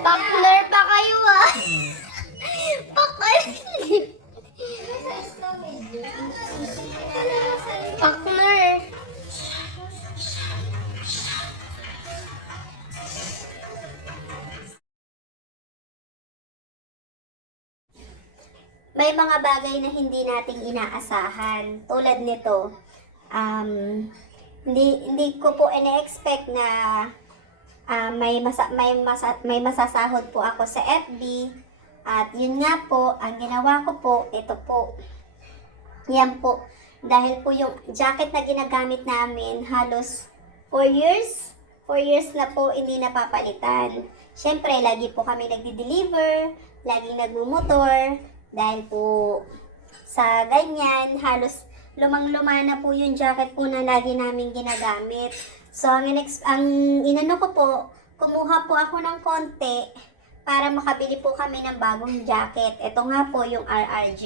Partner pa kayo ah. Partner. Partner. May mga bagay na hindi nating inaasahan. Tulad nito, hindi ko po ine-expect na may masasahod po ako sa FB. At yun nga po, ang ginawa ko po, ito po. Yan po. Dahil po yung jacket na ginagamit namin, halos 4 years. 4 years na po, hindi napapalitan. Siyempre, lagi po kami nagdi-deliver, laging nagmumotor. Dahil po sa ganyan, halos lumang-luma na po yung jacket po na lagi namin ginagamit. So, ang inano ko po, kumuha po ako ng konti para makabili po kami ng bagong jacket. Ito nga po yung RRJ.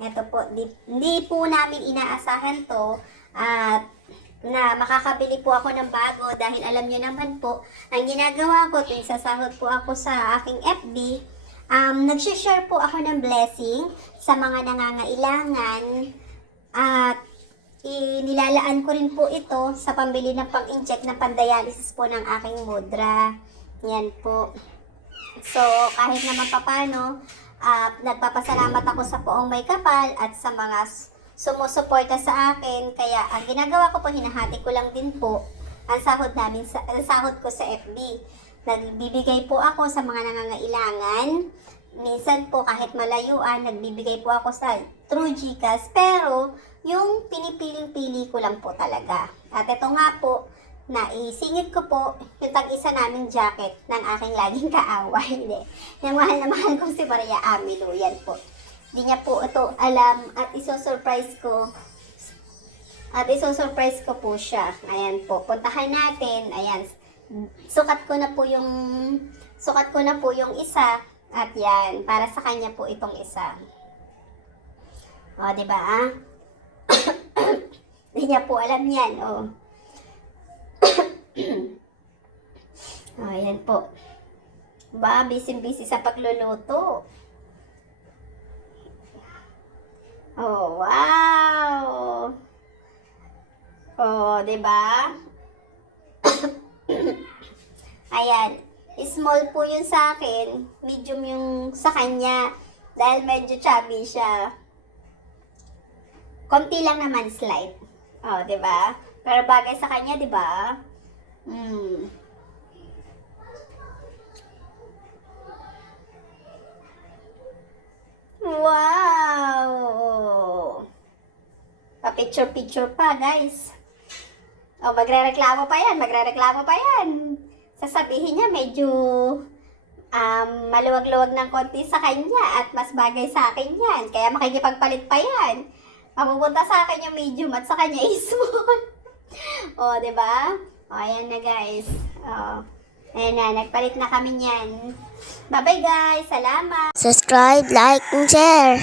Ito po, hindi po namin inaasahan to at na makakabili po ako ng bago dahil alam nyo naman po, ang ginagawa ko tuwing sasahod po ako sa aking FB, nag-share po ako ng blessing sa mga nangangailangan at nilalaan ko rin po ito sa pambili ng pang-inject ng pandialysis po ng aking mudra. Yan po. So, kahit naman papano, nagpapasalamat ako sa poong may kapal at sa mga sumusuporta sa akin. Kaya, ang ginagawa ko po, hinahati ko lang din po ang sahod ko sa FB. Nagbibigay po ako sa mga nangangailangan. Minsan po, kahit malayuan, nagbibigay po ako sa True GCash. Pero, yung pinipiling-pili ko lang po talaga. At ito nga po, naisingit ko po yung tag-isa naming jacket ng aking laging kaaway. Yung mahal na mahal kong si Maria Amilo. Yan po. Hindi niya po ito alam at isosurprise ko. At isosurprise ko po siya. Ayan po. Puntahan natin. Ayan. Sukat ko na po yung isa. At yan. Para sa kanya po itong isa. O, diba ah? Hindi niya po alam yan. O. Oh, yan po. Ba, busy-busy sa pagluluto. Oh, wow! Oh, 'di ba? Ayan, small po 'yun sa akin, medium yung sa kanya dahil medyo chubby siya. Konti lang naman slight. Oh, 'di ba? Pero bagay sa kanya, 'di ba? Wow! Pa-picture-picture pa, guys. O, magre-reklamo pa yan. Sasabihin niya, medyo maluwag-luwag ng konti sa kanya at mas bagay sa akin yan. Kaya makikipagpalit pa yan. Mapupunta sa akin yung medium at sa kanya is small. O, diba? O, ayan na, guys. O, ayan na, nagpalit na kami niyan. Bye-bye, guys. Salamat. Subscribe, like, and share.